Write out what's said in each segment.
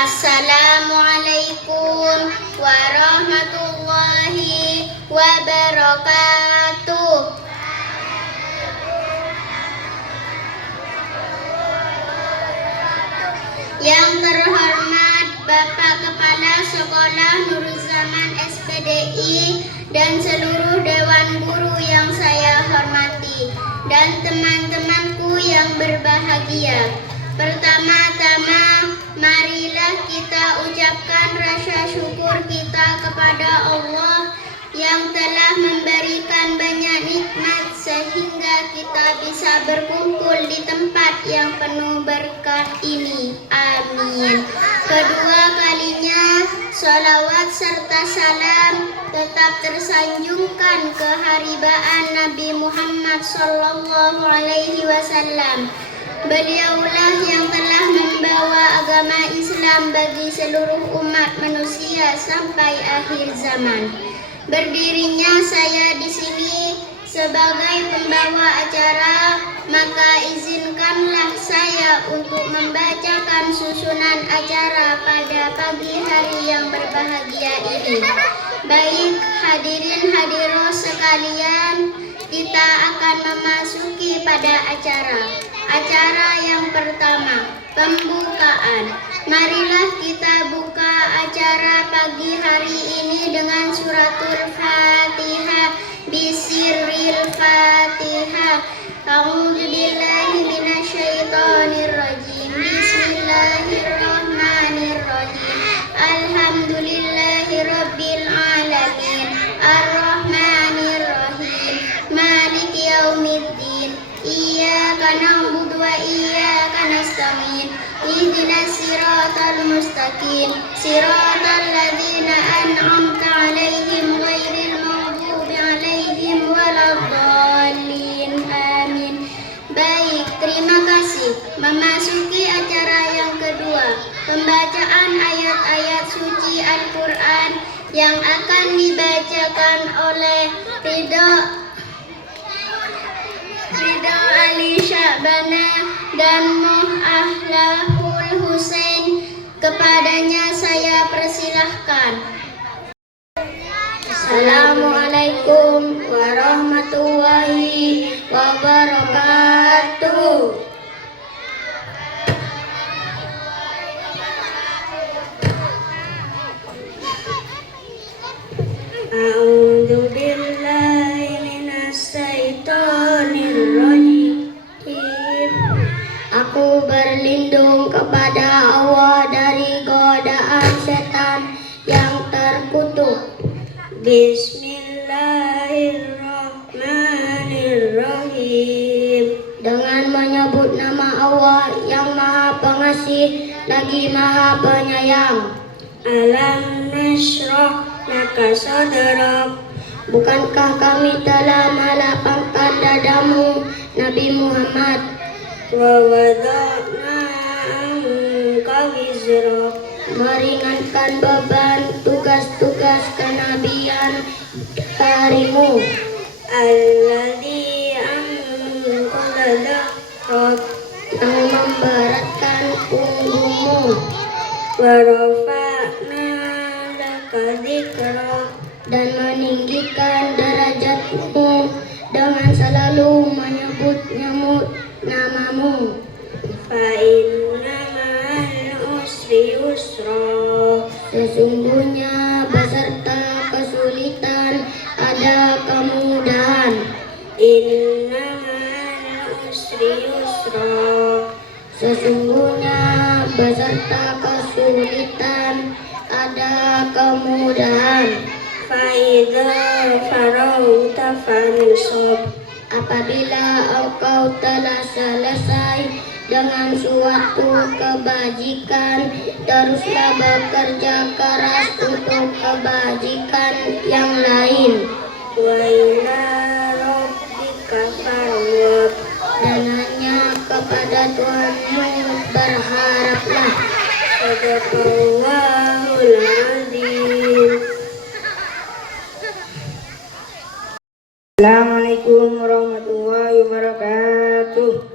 Assalamualaikum warahmatullahi wabarakatuh. Yang terhormat Bapak Kepala Sekolah Nuruzzaman SPDI dan seluruh Dewan Guru yang saya hormati, dan teman-temanku yang berbahagia. Pertama-tama, marilah kita ucapkan rasa syukur kita kepada Allah yang telah memberikan banyak nikmat sehingga kita bisa berkumpul di tempat yang penuh berkah ini. Amin. Kedua kalinya, sholawat serta salam tetap tersanjungkan keharibaan Nabi Muhammad SAW. Beliaulah yang telah membawa agama Islam bagi seluruh umat manusia sampai akhir zaman. Berdirinya saya di sini sebagai pembawa acara, maka izinkanlah saya untuk membacakan susunan acara pada pagi hari yang berbahagia ini. Baik hadirin hadiroh sekalian, kita akan memasuki pada acara. Acara yang pertama, pembukaan. Marilah kita buka acara pagi hari ini dengan suratul Fatihah. Bisirril Fatihah. A'udzubillahi minasyaitonirrajim. Bismillahirrahmanirrahim. Alhamdulillahirabbil alamin. Arrahmanirrahim. Maliki yaumiddin. Iyyaka na'budu wa iyyaka nasta'in. Ihdinas siratal mustaqim. Siratal ladzina an'amta 'alaihim ghairil maghdubi 'alaihim waladdallin. Amin. Baik, terima kasih. Memasuki acara yang kedua, pembacaan ayat-ayat suci Al-Qur'an yang akan dibacakan oleh Ridho Ali Sya'bana dan Mu'ahlahul Husain. Kepadanya saya persilahkan. Assalamualaikum warahmatullahi wabarakatuh. A'udzu billahi minasyaitonir rajim. Aku berlindung kepada Allah dari godaan setan yang terkutuk. Bismillahirrahmanirrahim. Dengan menyebut nama Allah yang Maha Pengasih lagi Maha Penyayang. Alam nashrah laka sadrak. Bukankah kami telah melapangkan dadamu, Nabi Muhammad? Wa wada'na anka wizrak. Meringankan beban tugas-tugas kenabian darimu. Alladzi anqadha dhahrak. Yang memberatkan punggungmu. Wa rafa'na laka dzikrak. Dan meninggikan derajatmu dengan selalu menyebut namamu. Fa inna ma'al usri yusra. Sesungguhnya beserta kesulitan ada kemudahan. Inna ma'al usri yusra. Sesungguhnya beserta kesulitan ada kemudahan. Fa'idha farauta fansab. Apabila engkau telah selesai dengan suatu kebajikan, teruslah bekerja keras untuk kebajikan yang lain. Wa ila rabbika farghab. Dan hanya kepada Tuhanmu berharaplah. Sadaqallahul azim. Assalamualaikum warahmatullahi wabarakatuh.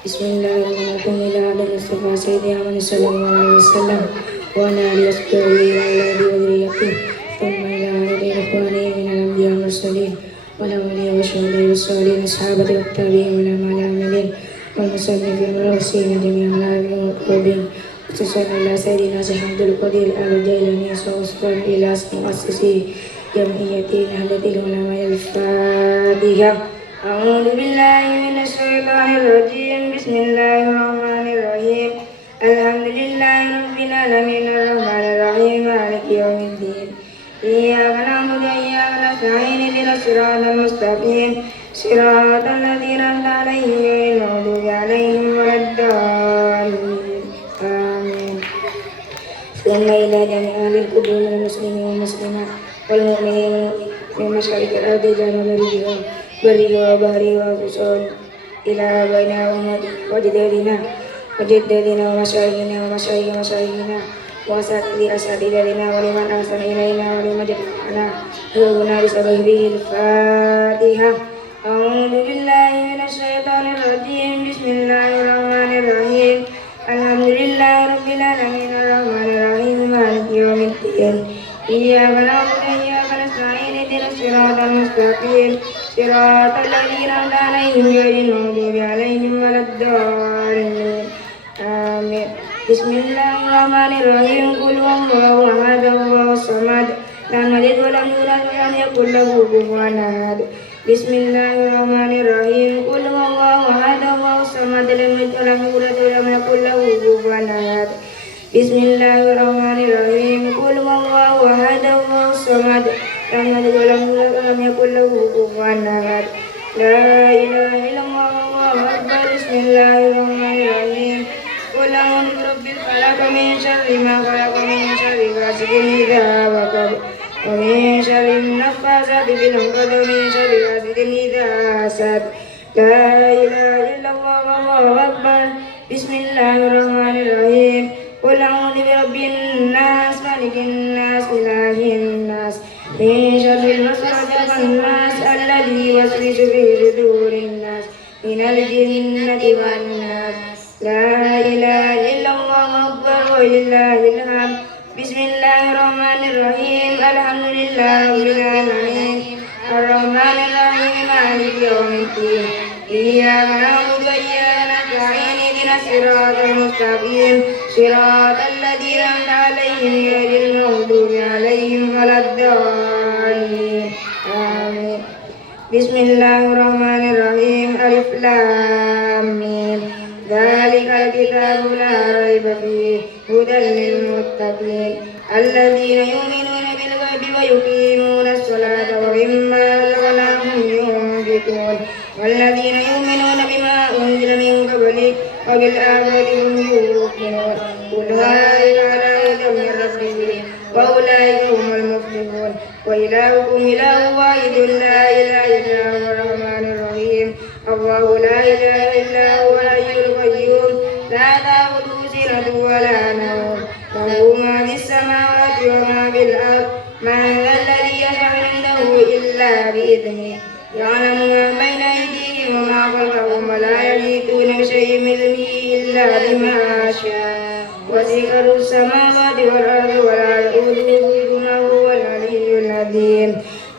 Bismillahirrahmanirrahim. Mustafa Sayyidina Muhammad sallallahu alaihi wasallam wa ala alihi washabihi wa ala alihi wa dhurriyyatihi thumma ila alihi ikhwani min al-anbiya wal mursalin wa ala alihi wa sahbihi wa sallim ashabati wa tabi'in wa ala amilin wal musannifin wal rasin jami'an al muqaddin sallallahu sayyidina Sayyidul Qadir al-Jailani sallallahu ila muassisi jami'iyati nahdatil ulama al-Fatihah. أعوذ بالله من الشيطان الرجيم بسم الله الرحمن الرحيم الحمد لله رب العالمين الرحمن الرحيم مالك يوم الدين إياك نعبد وإياك نستعين اهدنا الصراط المستقيم صراط الذين أنعمت عليهم غير المغضوب عليهم ولا الضالين آمين ثم إلى جميع أهل القبور من المسلمين والمسلمات والمؤمنين من مشارق الأرض جنوب الرجال برها وبحرها وصول إلى آبائنا وجدادنا ومشايخنا ومشايخ مشايخنا وأساتذة أساتذتنا ولمن أحسن إلينا ولمن جمعنا هنا بسببه الفاتحة. أعوذ بالله من الشيطان الرجيم بسم الله الرحمن الرحيم الحمد لله رب العالمين الرحمن الرحيم مالك يوم الدين إياك نعبد وإياك نستعين اهدنا الصراط المستقيم صراط الذين أنعمت عليهم غير المغضوب عليهم ولا الضالين آمين. بسم الله الرحمن الرحيم قل هو الله أحد الله الصمد لم يلد ولم يولد ولم يكن له كفوا أحد. بسم الله الرحمن الرحيم قل هو الله أحد الله الصمد لم يلد ولم يولد ولم يكن له كفوا أحد. بسم الله الرحمن الرحيم قل هو الله أحد الله الصمد لم يلد ولم يولد ولم يكن له كفوا أحد. لا إله إلا الله والله أكبر. بسم الله الرحمن الرحيم قل أعوذ برب الفلق من شر ما خلق من شر غاسق إذا وقب ومن شر النفاثات في العقد ومن شر حاسد إذا حسد. لا إله إلا الله والله أكبر. بسم الله الرحمن الرحيم قل أعوذ برب الناس ملك الناس إله الناس من شر الوسواس الخناس الذي يوسوس في صدور الناس من الجنة والناس. لا إله إلا الله أكبر ولله الحمد. بسم الله الرحمن الرحيم الحمد لله رب العالمين الرحمن الرحيم مالك يوم الدين إياك نعبد وإياك نستعين اهدنا الصراط المستقيم صراط الذين أنعمت عليهم غير المغضوب عليهم ولا الضالين آمين. بسم الله الرحمن الرحيم ألف لام ميم ذلك الكتاب لا ريب فيه هدى للمتقين الذين يؤمنون بالغيب ويقيمون الصلاة ومما رزقناهم ينفقون والذين يؤمنون بما أنزل من قبلك وبالآخرة هم يوقنون أولئك على هدى من ربهم وأولئك هم المفلحون. وإلهكم إله واحد لا إله إلا هو الرحمن الرحيم الله لا إله إلا هو الحي القيوم لا تأخذه سنة ولا نوم له ما في السماوات وما في الأرض من ذا الذي يشفع عنده إلا بإذنه يعلم ما بين أيديهم وما خلفهم ولا يحيطون بشيء من علمه إلا بما شاء وسع السماوات والأرض ولا يؤوده حفظهما وهو العلي العظيم.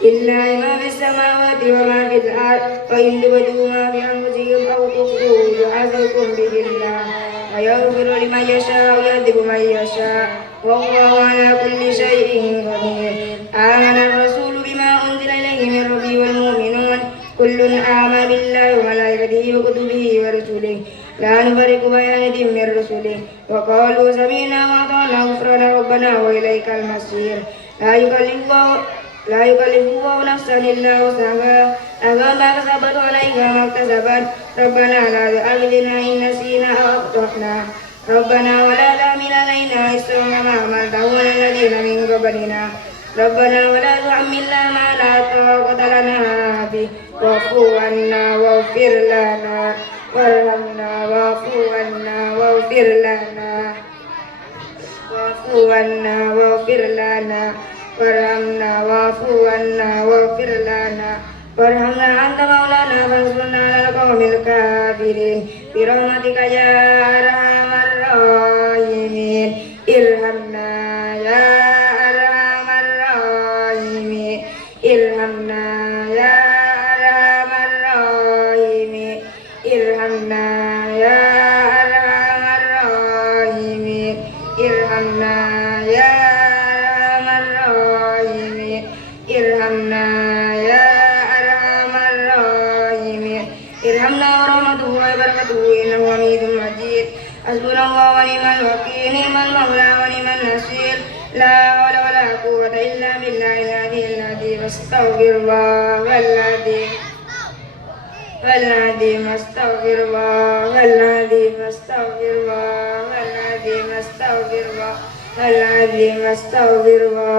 لله ما في السماوات وما في الأرض وإن تبدوا ما في أنفسكم أو تخفوه يحاسبكم به الله ويغفر لمن يشاء ويعذب من يشاء والله على كل شيء قدير. آمن الرسول بما أنزل إليه من ربه والمؤمنون كل آمن بالله وملائكته وكتبه ورسله لا نفرق بين أحد من رسله وقالوا سمعنا وأطعنا غفرانك ربنا وإليك المصير. لا يكلف الله نفسا إلا وسعها لها ما كسبت وعليها ما اكتسبت ربنا لا تؤاخذنا إن نسينا أو أخطأنا ربنا ولا تحمل علينا إصرا كما حملته على الذين من قبلنا ربنا ولا تحملنا ما لا طاقة لنا به واعف عنا واغفر لنا وارحمنا واعف عنا واغفر لنا واعف عنا واغفر لنا وارحمنا واعف عنا واغفر لنا وارحمنا أنت مولانا فانصرنا على القوم الكافرين. الكافرين برحمتك يا أرحم الراحمين ارحمنا يا أرحم الراحمين ارحمنا يا أرحم الراحمين ارحمنا يا أرحم الراحمين ارحمنا يا أرحم الراحمين ارحمنا يا أرحم الراحمين ارحمنا ورحمته وبركاته إنه حميد مجيد حسبنا الله ونعم الوكيل نعم المولى ونعم النصير لا حول ولا قوة إلا بالله العلي العظيم أستغفر الله العظيم أستغفر الله العظيم أستغفر الله العظيم أستغفر الله العظيم أستغفر الله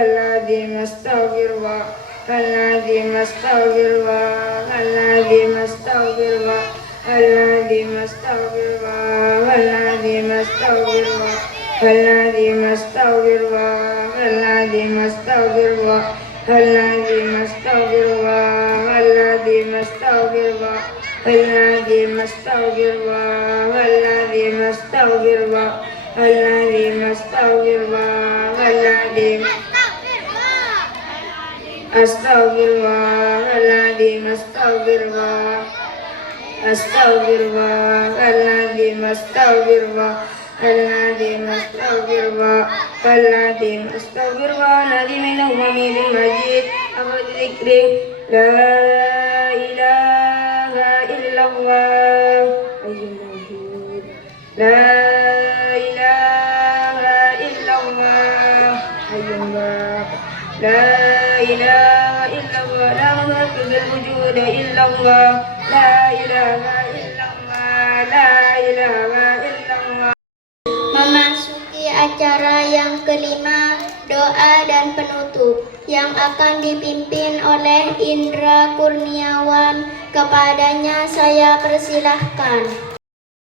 العظيم أستغفر الله العظيم أستغفر الله العظيم أستغفر الله العظيم أستغفر الله العظيم أستغفر الله العظيم أستغفر الله العظيم أستغفر الله العظيم أستغفر الله العظيم أستغفر الله العظيم أستغفر الله العظيم أستغفر الله العظيم أستغفر الله العظيم أستغفر الله العظيم أستغفر الله أستغفر الله العظيم أستغفر الله العظيم أستغفر الله العظيم أستغفر الله العظيم إنه حميد مجيد أخذ ذكري لا إله إلا الله لا إله إلا الله لا إله إلا الله لا مخلوق الوجود إلا الله لا إله إلا الله لا إله إلا الله. Memasuki acara yang kelima, doa dan penutup yang akan dipimpin oleh Indra Kurniawan. Kepadanya saya persilahkan.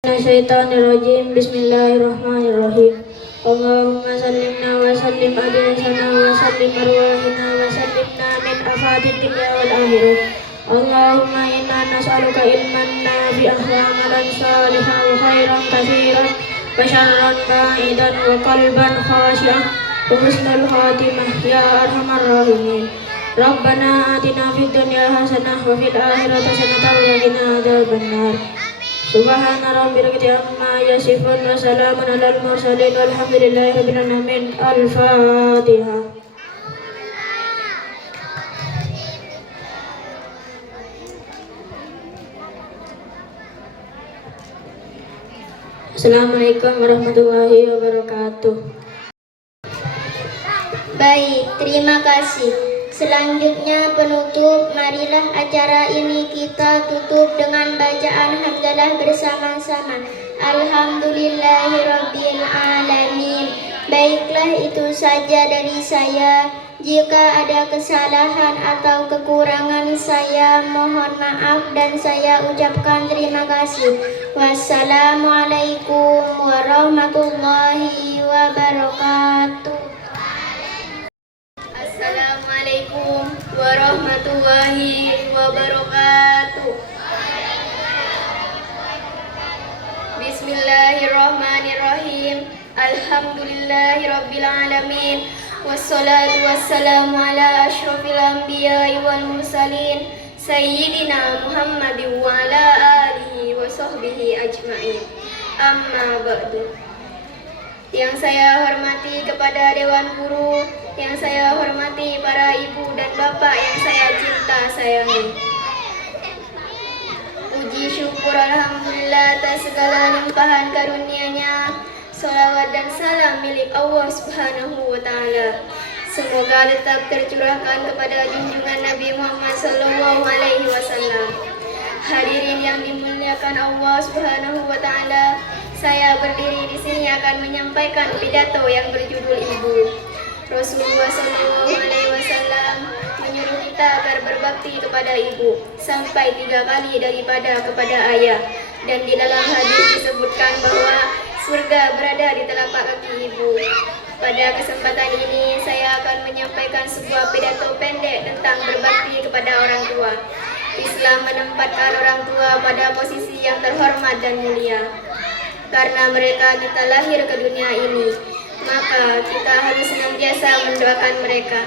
Syaitanirrajim. Bismillahirrahmanirrahim. Allahumma sallimna wa sallim adinasana wa sallim arwahina wa sallimna min afadid dunya wal akhirah. Allahumma inna nas'aluka ilman nafi'an wa amalan salihan wa khairan katsiran wa syarran ba'idan wa qalban khashi'an wa husnul khatimah ya arhamar rahimin. Rabbana atina fid dunya hasanah wa fil akhirati hasanah wa qina adzabannar. Subhana rabbika amma yasifun wa salamun alal mursalin walhamdulillahi rabbil alamin. Al-Fatihah. Assalamualaikum warahmatullahi wabarakatuh. Baik, terima kasih. Selanjutnya penutup, marilah acara ini kita tutup dengan bacaan hamdalah bersama-sama. Alhamdulillahirabbil alamin. Baiklah, itu saja dari saya. Jika ada kesalahan atau kekurangan, saya mohon maaf dan saya ucapkan terima kasih. Wassalamualaikum warahmatullahi wabarakatuh. Assalamualaikum warahmatullahi wabarakatuh. Bismillahirrahmanirrahim. Alhamdulillahirabbil alamin. Wassalatu wassalamu ala asyrafil anbiya'i wal mursalin sayyidina Muhammadin wa ala alihi wa sahbihi ajma'in. Amma ba'du. Yang saya hormati kepada Dewan Guru, yang saya hormati para ibu dan bapak yang saya cinta sayangi. Puji syukur alhamdulillah atas segala limpahan karunia-Nya. Salawat dan salam milik Allah Subhanahu wa Ta'ala. Semoga tetap tercurahkan kepada junjungan Nabi Muhammad sallallahu alaihi wasallam. Hadirin yang dimuliakan Allah Subhanahu wa Ta'ala, saya berdiri di sini akan menyampaikan pidato yang berjudul Ibu. Rasulullah sallallahu alaihi wasallam menyuruh kita agar berbakti kepada ibu sampai 3 kali daripada kepada ayah. Dan di dalam hadis disebutkan bahwa surga berada di telapak kaki ibu. Pada kesempatan ini saya akan menyampaikan sebuah pidato pendek tentang berbakti kepada orang tua. Islam menempatkan orang tua pada posisi yang terhormat dan mulia. Karena mereka kita lahir ke dunia ini, maka kita harus senantiasa mendoakan mereka.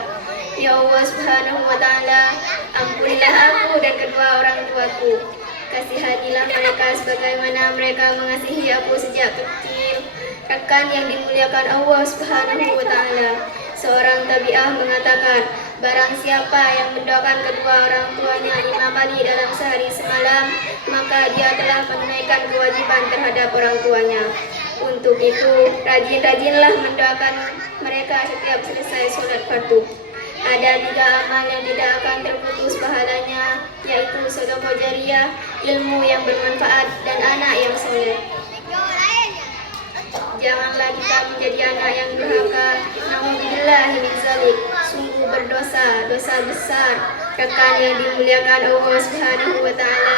Ya Allah Subhanahu wa Ta'ala, ampunilah aku dan kedua orang tuaku. Kasihanilah mereka sebagaimana mereka mengasihi aku sejak kecil. Rekan yang dimuliakan Allah Subhanahu wa Ta'ala, seorang tabi'ah mengatakan, barang siapa yang mendoakan kedua orang tuanya 5 kali dalam sehari semalam, maka dia telah menunaikan kewajiban terhadap orang tuanya. Untuk itu, rajin-rajinlah mendoakan mereka setiap selesai sholat fardu. Ada 3 amal yang tidak akan terputus pahalanya, yaitu sedekah jariyah, ilmu yang bermanfaat, dan anak yang soleh. Janganlah kita menjadi anak yang durhaka. Nauzubillah min zalik. Sungguh berdosa, dosa besar. Rekan yang dimuliakan Allah Subhanahu wa Ta'ala,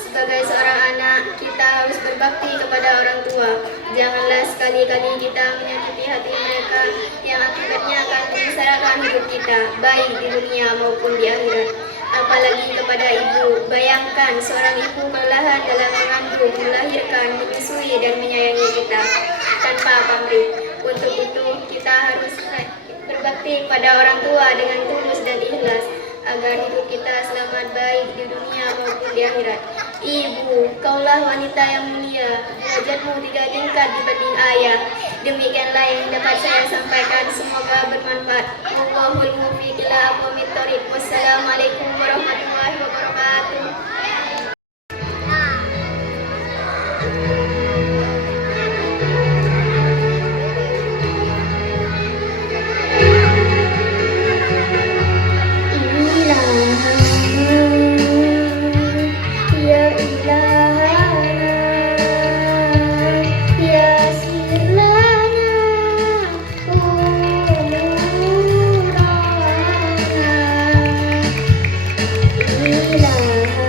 sebagai seorang anak, kita harus berbakti kepada orang tua. Janganlah sekali-kali kita menyakiti hati mereka yang akibatnya akan menyengsarakan hidup kita, baik di dunia maupun di akhirat. Apalagi kepada ibu. Bayangkan seorang ibu kelelahan dalam mengandung, melahirkan, menyusui, dan menyayangi kita tanpa pamrih. Untuk itu, kita harus berbakti pada orang tua dengan tulus dan ikhlas, agar hidup kita selamat baik di dunia maupun di akhirat. Ibu, kaulah wanita yang mulia, derajatmu 3 tingkat dibanding ayah. Demikianlah yang dapat saya sampaikan, semoga bermanfaat. Wallahul muwaffiq ila aqwamit thoriq. Wassalamualaikum warahmatullahi wabarakatuh. Ya ilahana, yasir lana umurana. Ilahana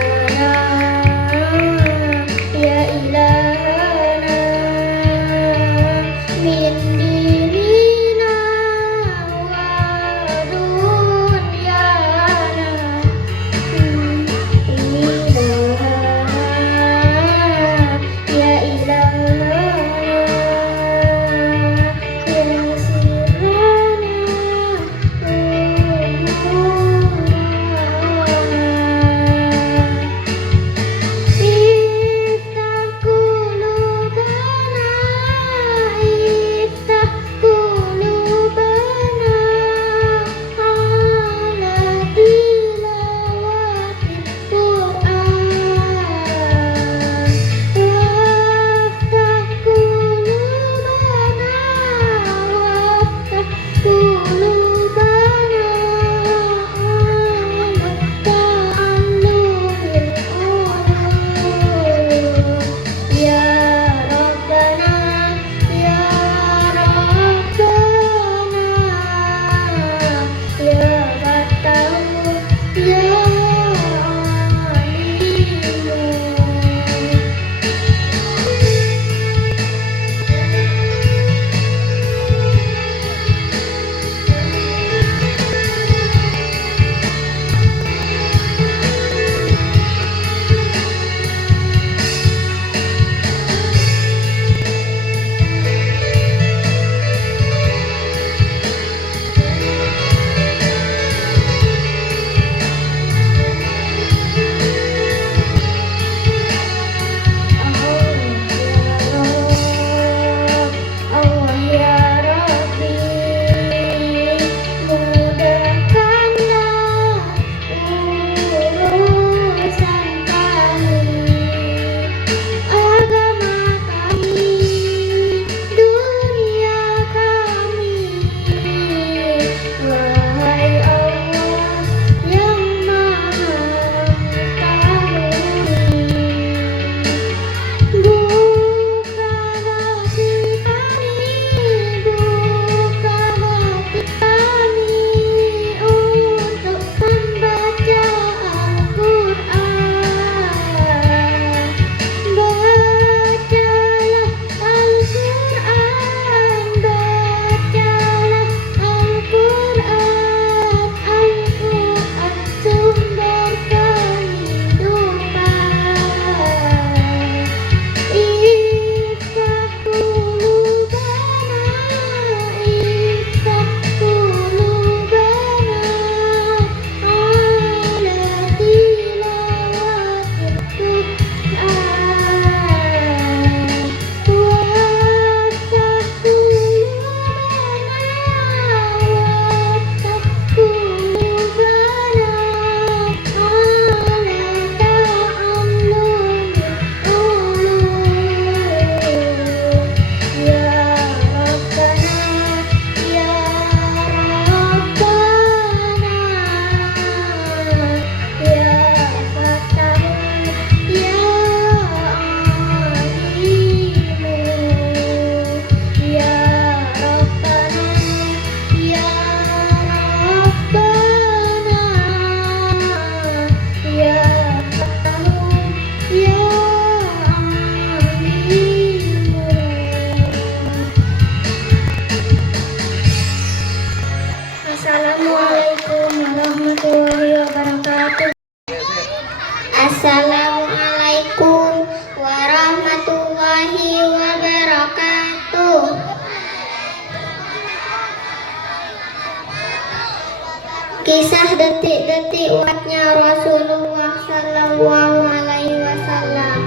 Kisah detik-detik wafatnya Rasulullah Sallallahu Alaihi Wasallam.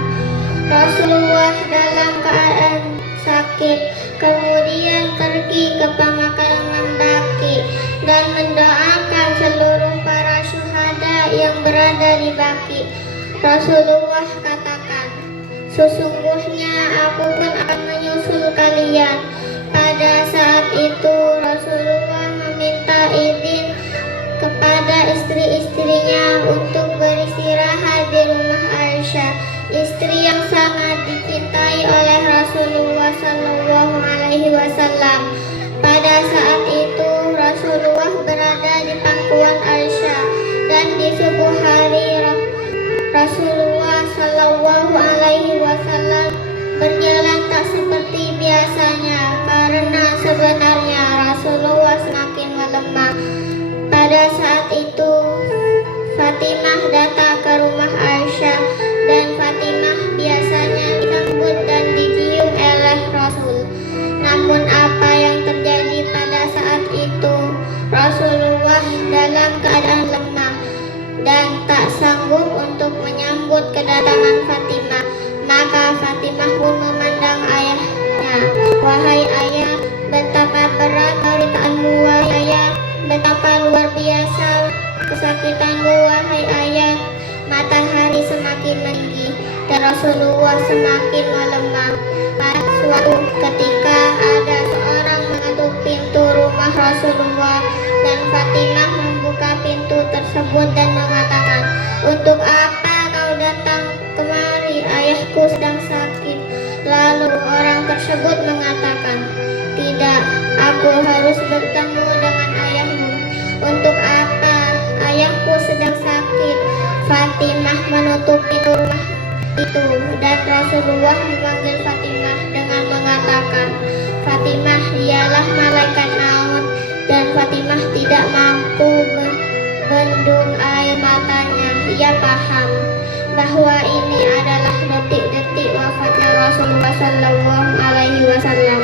Rasulullah dalam keadaan sakit, kemudian pergi ke pemakaman Baqi dan mendoakan seluruh para syuhada yang berada di Baqi. Rasulullah katakan, sesungguhnya aku pun akan menyusul kalian. Pada saat itu Rasulullah meminta izin kepada istri-istrinya untuk beristirahat di rumah Aisyah, istri yang sangat dicintai oleh Rasulullah Sallallahu Alaihi Wasallam. Pada saat itu Rasulullah berada di pangkuan Aisyah, dan di subuh hari Rasulullah Sallallahu Alaihi Wasallam berjalan tak seperti biasanya karena sebenarnya Rasulullah semakin melemah. Pada saat itu Fatimah datang ke rumah Aisyah, dan Fatimah biasanya disambut dan dicium oleh Rasul. Namun apa yang terjadi pada saat itu? Rasulullah dalam keadaan lemah dan tak sanggup untuk menyambut kedatangan Fatimah. Maka Fatimah pun memandang ayahnya. Wahai ayah, betapa berat deritaanmu. Wahai ayah, betapa luar biasa kesakitanmu. Wahai ayah, matahari semakin meninggi dan Rasulullah semakin melemah. Pada suatu ketika ada seorang mengetuk pintu rumah Rasulullah, dan Fatimah membuka pintu tersebut dan mengatakan, untuk apa kau datang kemari? Ayahku sedang sakit. Lalu orang tersebut mengatakan, tidak, aku harus bertemu dengan ayahmu. Untuk apa? Ayahku sedang sakit. Fatimah menutup pintu rumah itu, dan Rasulullah memanggil Fatimah dengan mengatakan, Fatimah, dialah malaikat maut. Dan Fatimah tidak mampu membendung air matanya. Ia paham bahwa ini adalah detik-detik wafatnya Rasulullah Sallallahu Alaihi Wasallam.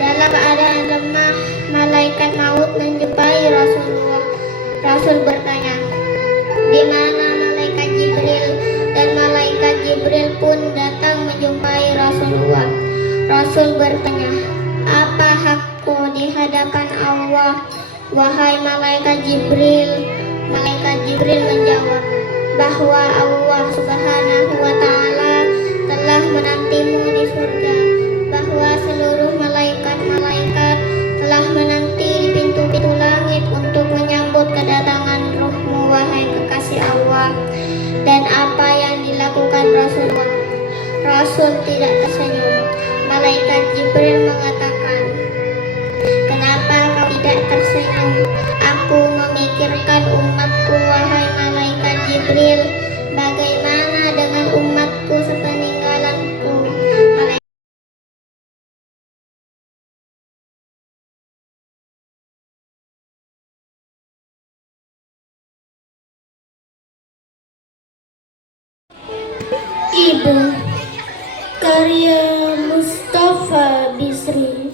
Dalam keadaan lemah, malaikat maut menjumpai Rasulullah. Rasul bertanya, di mana malaikat Jibril? Dan malaikat Jibril pun datang menjumpai Rasulullah. Rasul bertanya, apa hakku di hadapan Allah, wahai malaikat Jibril? Malaikat Jibril menjawab bahwa Allah Subhanahu wa Ta'ala telah menantimu di surga, bahwa seluruh malaikat-malaikat telah menanti di pintu-pintu langit untuk menyambut kedatangan ruhmu, wahai kekasih Allah. Dan apa yang dilakukan Rasulullah? Rasul tidak tersenyum. Malaikat Jibril mengatakan, kenapa kau tidak tersenyum? Aku memikirkan umatku, wahai malaikat Jibril. Bagaimana dengan umatku sepeninggalanku? Ibu, karya Mustafa Bisri.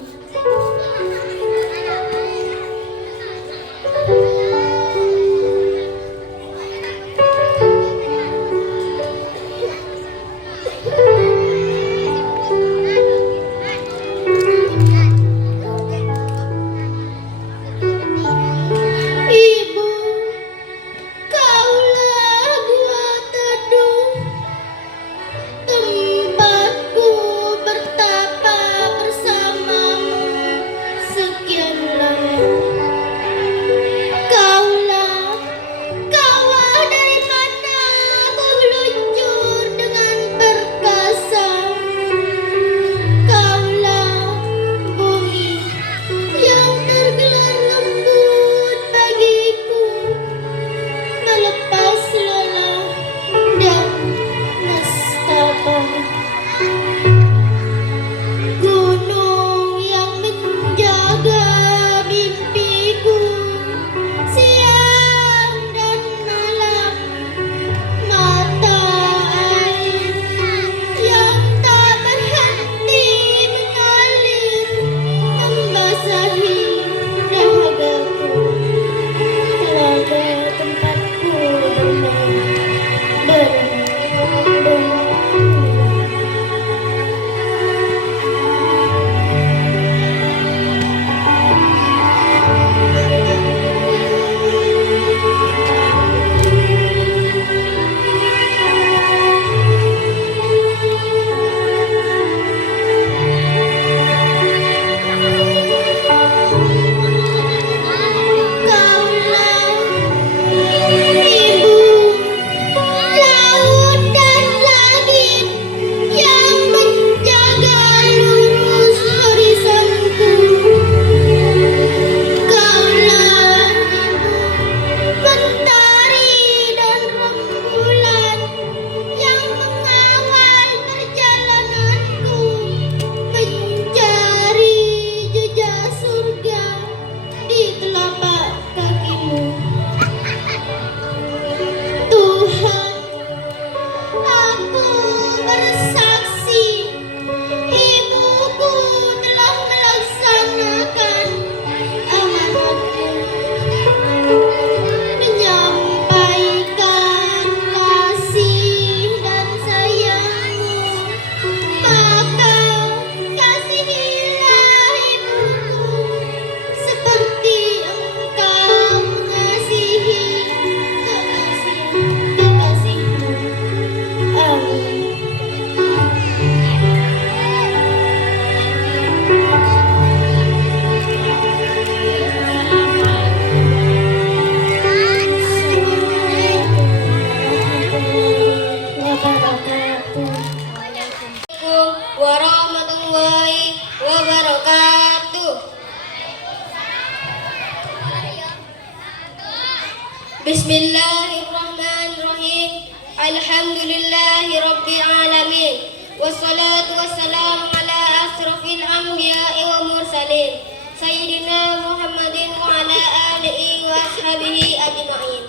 Alhamdulillahi Rabbil Alamin. Wassalatu wassalamu ala asrafil anbiya'i wa mursalin Sayyidina Muhammadin wa ala alihi wa ashabihi ajma'in.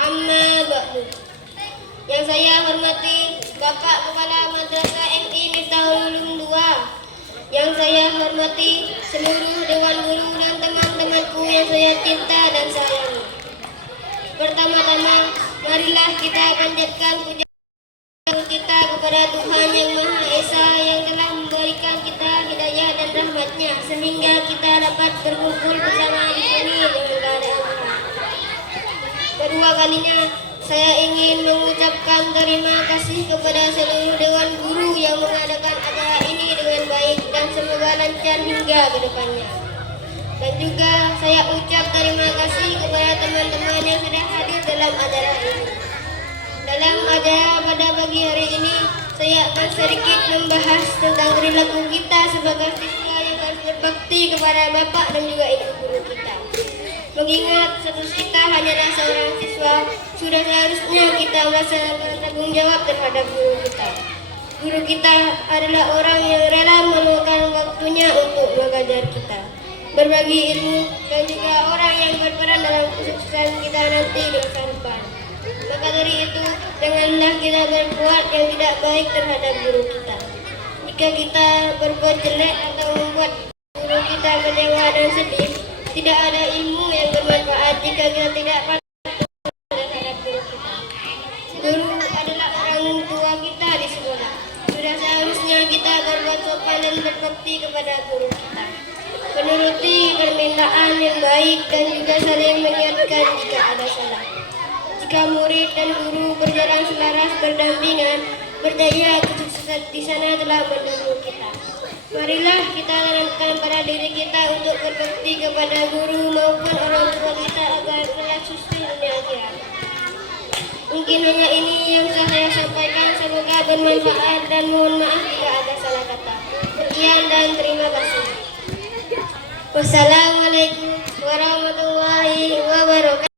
Amma ba'du. Yang saya hormati Bapak Kepala Madrasah MI Miftahul Ulum 2, yang saya hormati seluruh dewan guru dan teman-temanku yang saya cinta dan sayangi. Pertama-tama, marilah kita panjatkan puja kita kepada Tuhan Yang Maha Esa yang telah memberikan kita hidayah dan rahmatnya sehingga kita dapat berkumpul bersama di sini dengan keadaan sehat. Kedua kalinya, saya ingin mengucapkan terima kasih kepada seluruh dewan guru yang mengadakan acara ini dengan baik dan semoga lancar hingga ke depannya. Dan juga saya ucap terima kasih kepada teman-teman yang sudah hadir dalam acara ini. Dalam acara pada pagi hari ini, saya akan sedikit membahas tentang perilaku kita sebagai siswa yang harus berbakti kepada bapak dan juga ibu guru kita. Mengingat status kita hanyalah seorang siswa, sudah seharusnya kita melaksanakan tanggung jawab terhadap guru kita. Guru kita adalah orang yang rela meluangkan waktunya untuk mengajar kita, berbagi ilmu, dan juga orang yang berperan dalam kesuksesan kita nanti di masa depan. Maka dari itu, janganlah kita berbuat yang tidak baik terhadap guru kita. Jika kita berbuat jelek atau membuat guru kita kecewa dan sedih, tidak ada ilmu yang bermanfaat jika kita tidak patuh terhadap guru kita. Guru adalah orang tua kita di sekolah. Sudah seharusnya kita berbuat sopan dan berbakti kepada guru kita, menuruti permintaan yang baik dan juga saling mengingatkan jika ada salah. Jika murid dan guru berjalan selaras berdampingan, percaya kesuksesan di sana telah menunggu kita. Marilah kita tanamkan pada diri kita untuk berbakti kepada guru maupun orang tua kita agar kelak sukses dunia akhirat. Mungkin hanya ini yang saya sampaikan, semoga bermanfaat dan mohon maaf jika ada salah kata. Sekian dan terima kasih. Wassalamualaikum warahmatullahi wabarakatuh.